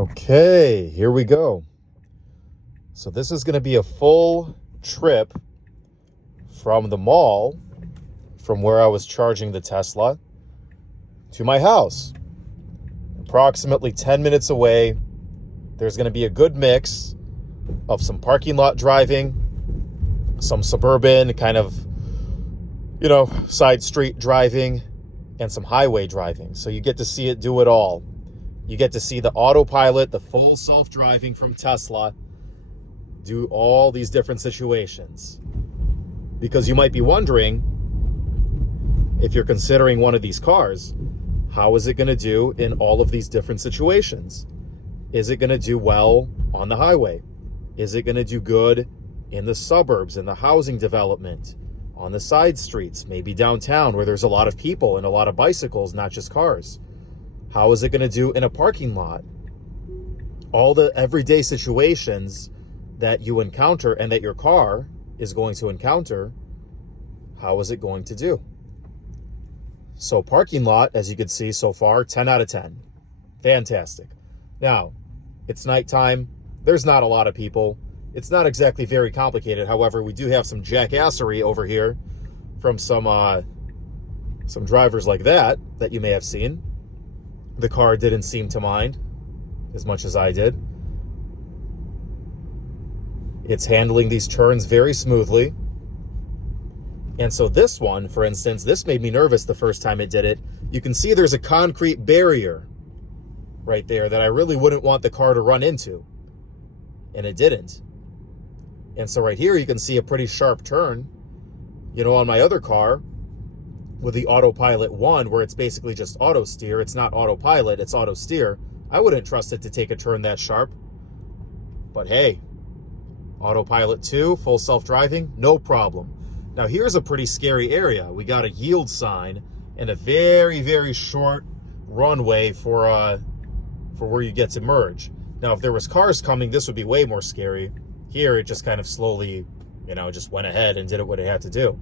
Okay, here we go. So this is going to be a full trip from the mall, from where I was charging the Tesla, to my house. Approximately 10 minutes away, there's going to be a good mix of some parking lot driving, some suburban kind of, side street driving, and some highway driving. So you get to see it do it all. You get to see the autopilot, the full self-driving from Tesla, do all these different situations. Because you might be wondering, if you're considering one of these cars, how is it going to do in all of these different situations? Is it going to do well on the highway? Is it going to do good in the suburbs, in the housing development, on the side streets, maybe downtown where there's a lot of people and a lot of bicycles, not just cars? How is it going to do in a parking lot? All the everyday situations that you encounter and that your car is going to encounter, how is it going to do? So parking lot, as you can see so far, 10 out of 10. Fantastic. Now, it's nighttime. There's not a lot of people. It's not exactly very complicated. However, we do have some jackassery over here from some drivers like that you may have seen. The car didn't seem to mind as much as I did. It's handling these turns very smoothly. And so this one, for instance, this made me nervous the first time it did it. You can see there's a concrete barrier right there that I really wouldn't want the car to run into. And it didn't. And so right here, you can see a pretty sharp turn. On my other car, with the Autopilot 1, where it's basically just auto steer, it's not autopilot, it's auto steer, I wouldn't trust it to take a turn that sharp. But hey, Autopilot 2, full self-driving, no problem. Now here's a pretty scary area. We got a yield sign and a very, very short runway for where you get to merge. Now, if there was cars coming, this would be way more scary. Here, it just kind of slowly, just went ahead and did what it had to do.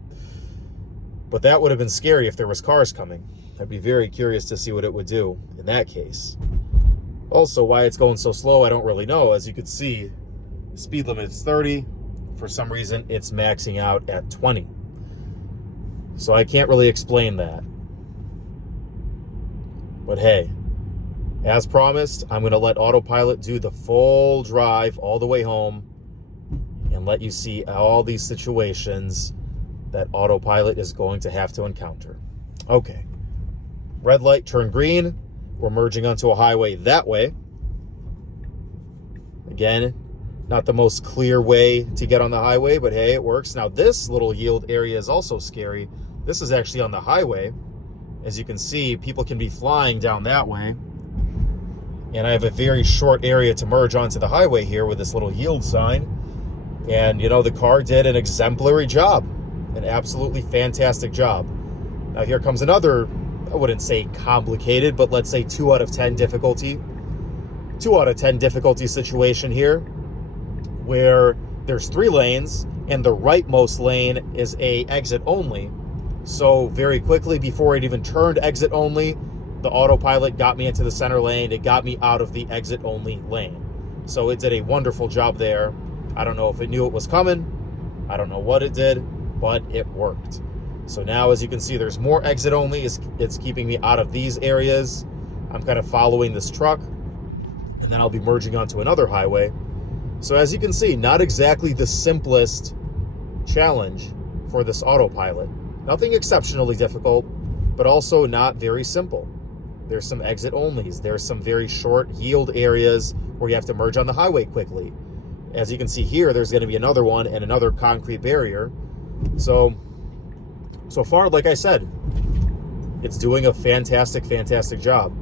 But that would have been scary if there was cars coming. I'd be very curious to see what it would do in that case. Also, why it's going so slow, I don't really know. As you can see, the speed limit is 30. For some reason, it's maxing out at 20. So I can't really explain that. But hey, as promised, I'm going to let Autopilot do the full drive all the way home and let you see all these situations that Autopilot is going to have to encounter. Okay. Red light, turn green. We're merging onto a highway that way. Again, not the most clear way to get on the highway, but hey, it works. Now, this little yield area is also scary. This is actually on the highway. As you can see, people can be flying down that way. And I have a very short area to merge onto the highway here with this little yield sign. And, the car did an exemplary job. An absolutely fantastic job. Now, here comes another, I wouldn't say complicated, but let's say 2 out of 10 difficulty. 2 out of 10 difficulty situation here, where there's 3 lanes and the rightmost lane is a exit only. So very quickly, before it even turned exit only, the Autopilot got me into the center lane. It got me out of the exit only lane. So it did a wonderful job there. I don't know if it knew it was coming. I don't know what it did, but it worked. So now, as you can see, there's more exit only. It's keeping me out of these areas. I'm kind of following this truck, and then I'll be merging onto another highway. So as you can see, not exactly the simplest challenge for this Autopilot. Nothing exceptionally difficult, but also not very simple. There's some exit onlys. There's some very short yield areas where you have to merge on the highway quickly. As you can see here, there's going to be another one and another concrete barrier. So far, like I said, it's doing a fantastic, fantastic job.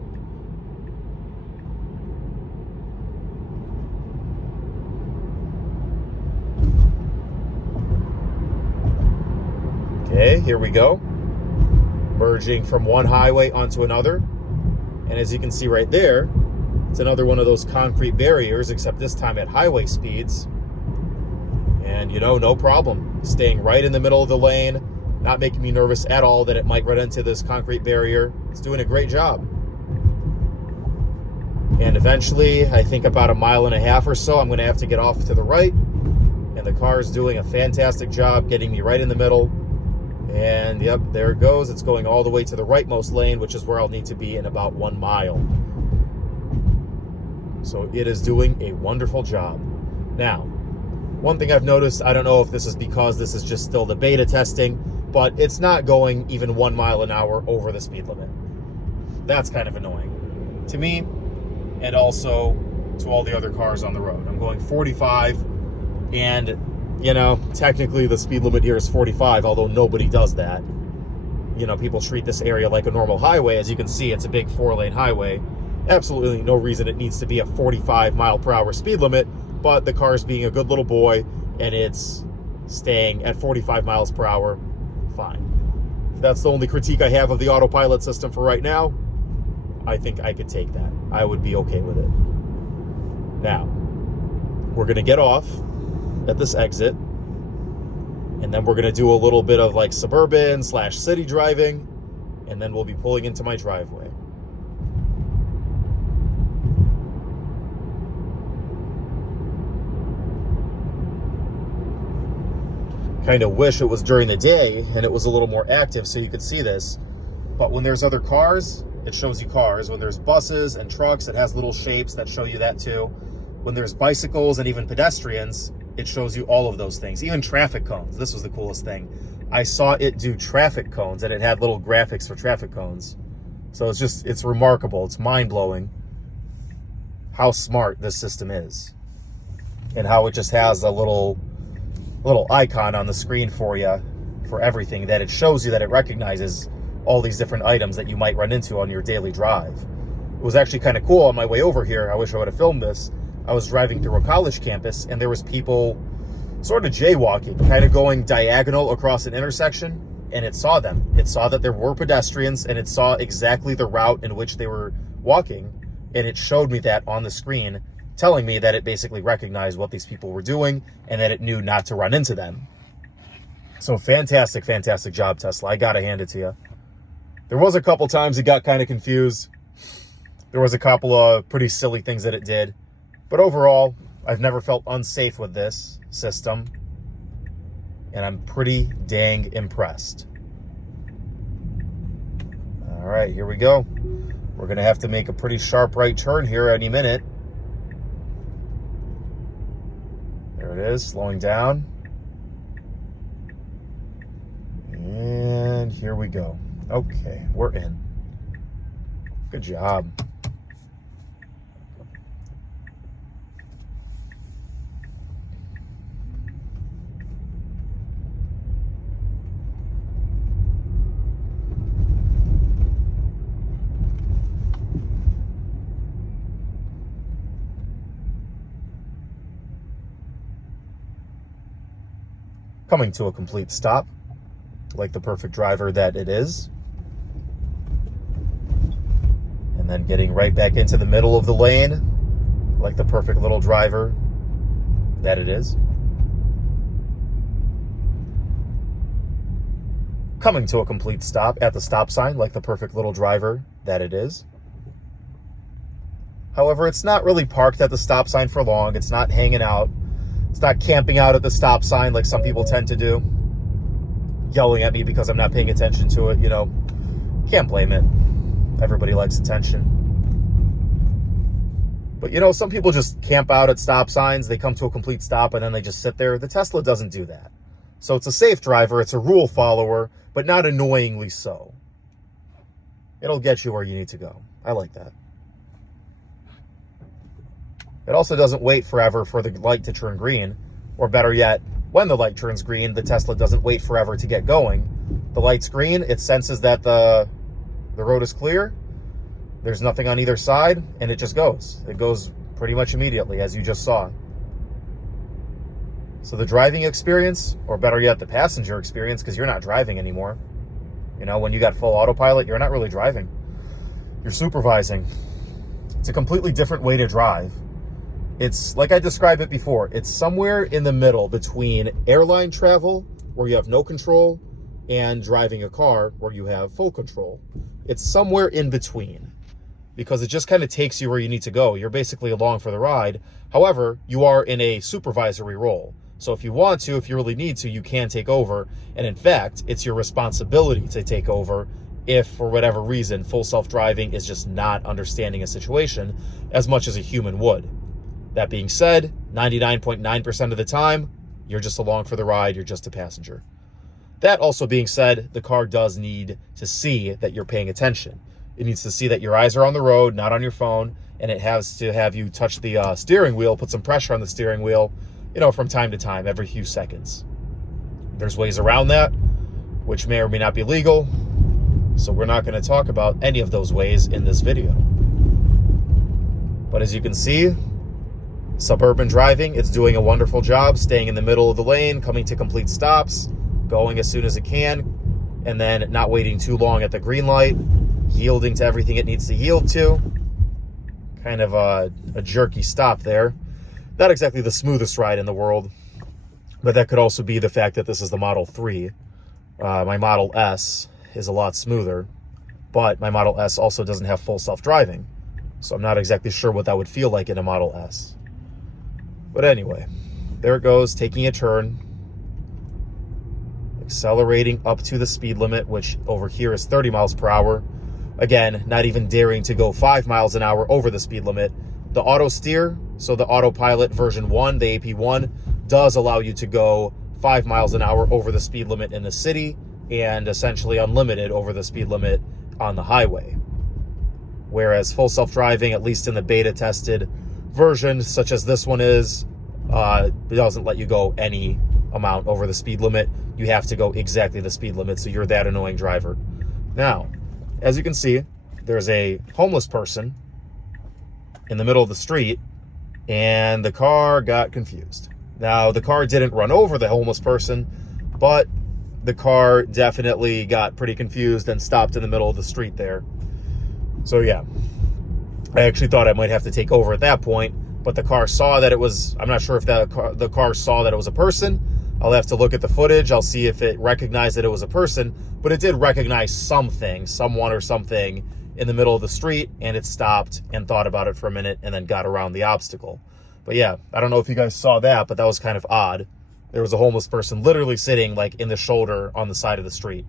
Okay, here we go. Merging from one highway onto another. And as you can see right there, it's another one of those concrete barriers, except this time at highway speeds. And, no problem. Staying right in the middle of the lane, not making me nervous at all that it might run into this concrete barrier. It's doing a great job. And eventually, I think about 1.5 miles or so, I'm going to have to get off to the right. And the car is doing a fantastic job getting me right in the middle. And yep, there it goes. It's going all the way to the rightmost lane, which is where I'll need to be in about 1 mile. So it is doing a wonderful job. Now, one thing I've noticed, I don't know if this is because this is just still the beta testing, but it's not going even 1 mile an hour over the speed limit. That's kind of annoying to me, and also to all the other cars on the road. I'm going 45, and you know, technically the speed limit here is 45, although nobody does that. You know, people treat this area like a normal highway. As you can see, it's a big 4-lane highway. Absolutely no reason it needs to be a 45 mile per hour speed limit, but the car's being a good little boy and it's staying at 45 miles per hour. Fine. If that's the only critique I have of the autopilot system for right now, I think I could take that. I would be okay with it. Now, we're going to get off at this exit, and then we're going to do a little bit of like suburban / city driving, and then we'll be pulling into my driveway. Kind of wish it was during the day and it was a little more active so you could see this, but when there's other cars, it shows you cars. When there's buses and trucks, it has little shapes that show you that too. When there's bicycles and even pedestrians, it shows you all of those things. Even traffic cones. This was the coolest thing. I saw it do traffic cones, and it had little graphics for traffic cones. So it's remarkable. It's mind-blowing how smart this system is, and how it just has a little icon on the screen for you for everything, that it shows you that it recognizes all these different items that you might run into on your daily drive. It was actually kind of cool on my way over here. I wish I would have filmed this. I was driving through a college campus, and there was people sort of jaywalking, kind of going diagonal across an intersection, and it saw them. It saw that there were pedestrians, and it saw exactly the route in which they were walking, and it showed me that on the screen, telling me that it basically recognized what these people were doing and that it knew not to run into them. So fantastic, fantastic job, Tesla. I gotta hand it to you. There was a couple times it got kind of confused. There was a couple of pretty silly things that it did. But overall, I've never felt unsafe with this system, and I'm pretty dang impressed. All right, here we go. We're gonna have to make a pretty sharp right turn here any minute. There it is, slowing down. And here we go. Okay, we're in. Good job. Coming to a complete stop, like the perfect driver that it is. And then getting right back into the middle of the lane, like the perfect little driver that it is. Coming to a complete stop at the stop sign, like the perfect little driver that it is. However, it's not really parked at the stop sign for long. It's not hanging out. It's not camping out at the stop sign like some people tend to do, yelling at me because I'm not paying attention to it, you know. Can't blame it. Everybody likes attention. But, you know, some people just camp out at stop signs. They come to a complete stop and then they just sit there. The Tesla doesn't do that. So it's a safe driver. It's a rule follower, but not annoyingly so. It'll get you where you need to go. I like that. It also doesn't wait forever for the light to turn green, or better yet, when the light turns green, the Tesla doesn't wait forever to get going. The light's green, it senses that the road is clear, there's nothing on either side, and it just goes. It goes pretty much immediately, as you just saw. So the driving experience, or better yet, the passenger experience, because you're not driving anymore. You know, when you got full autopilot, you're not really driving. You're supervising. It's a completely different way to drive. It's, like I described it before, it's somewhere in the middle between airline travel, where you have no control, and driving a car, where you have full control. It's somewhere in between. because it just kind of takes you where you need to go. You're basically along for the ride. However, you are in a supervisory role. So if you want to, if you really need to, you can take over. And in fact, it's your responsibility to take over if, for whatever reason, full self-driving is just not understanding a situation as much as a human would. That being said, 99.9% of the time, you're just along for the ride. You're just a passenger. That also being said, the car does need to see that you're paying attention. It needs to see that your eyes are on the road, not on your phone, and it has to have you touch the steering wheel, put some pressure on the steering wheel, from time to time, every few seconds. There's ways around that, which may or may not be legal, so we're not going to talk about any of those ways in this video. But as you can see, suburban driving, it's doing a wonderful job staying in the middle of the lane, coming to complete stops, going as soon as it can, and then not waiting too long at the green light, yielding to everything it needs to yield to. Kind of a jerky stop there. Not exactly the smoothest ride in the world, but that could also be the fact that this is the Model 3. My Model S is a lot smoother, but my Model S also doesn't have full self-driving, so I'm not exactly sure what that would feel like in a Model S. But anyway, there it goes, taking a turn, accelerating up to the speed limit, which over here is 30 miles per hour. Again, not even daring to go 5 miles an hour over the speed limit. The auto steer, so the autopilot version 1, the AP1, does allow you to go 5 miles an hour over the speed limit in the city and essentially unlimited over the speed limit on the highway. Whereas full self-driving, at least in the beta tested version, such as this one is, it doesn't let you go any amount over the speed limit. You have to go exactly the speed limit, so you're that annoying driver. Now, as you can see, there's a homeless person in the middle of the street, and the car got confused. Now, the car didn't run over the homeless person, but the car definitely got pretty confused and stopped in the middle of the street there. So yeah, I actually thought I might have to take over at that point, but the car saw that it was, I'm not sure if the car saw that it was a person. I'll have to look at the footage. I'll see if it recognized that it was a person, but it did recognize something, someone or something in the middle of the street, and it stopped and thought about it for a minute and then got around the obstacle. But yeah, I don't know if you guys saw that, but that was kind of odd. There was a homeless person literally sitting like in the shoulder on the side of the street.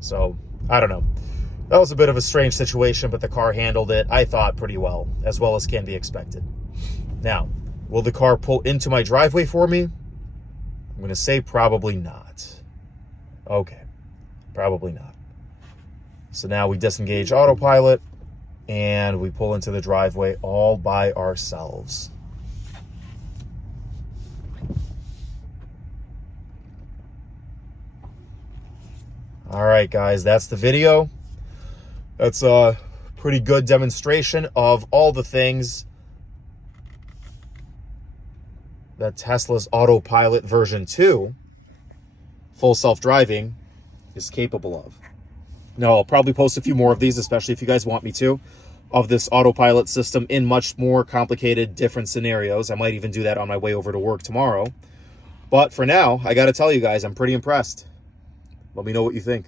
So I don't know. That was a bit of a strange situation, but the car handled it, I thought, pretty well as can be expected. Now, will the car pull into my driveway for me? I'm going to say probably not. Okay, probably not. So now we disengage autopilot and we pull into the driveway all by ourselves. All right, guys, that's the video. That's a pretty good demonstration of all the things that Tesla's Autopilot version 2, full self-driving, is capable of. Now, I'll probably post a few more of these, especially if you guys want me to, of this autopilot system in much more complicated, different scenarios. I might even do that on my way over to work tomorrow. But for now, I got to tell you guys, I'm pretty impressed. Let me know what you think.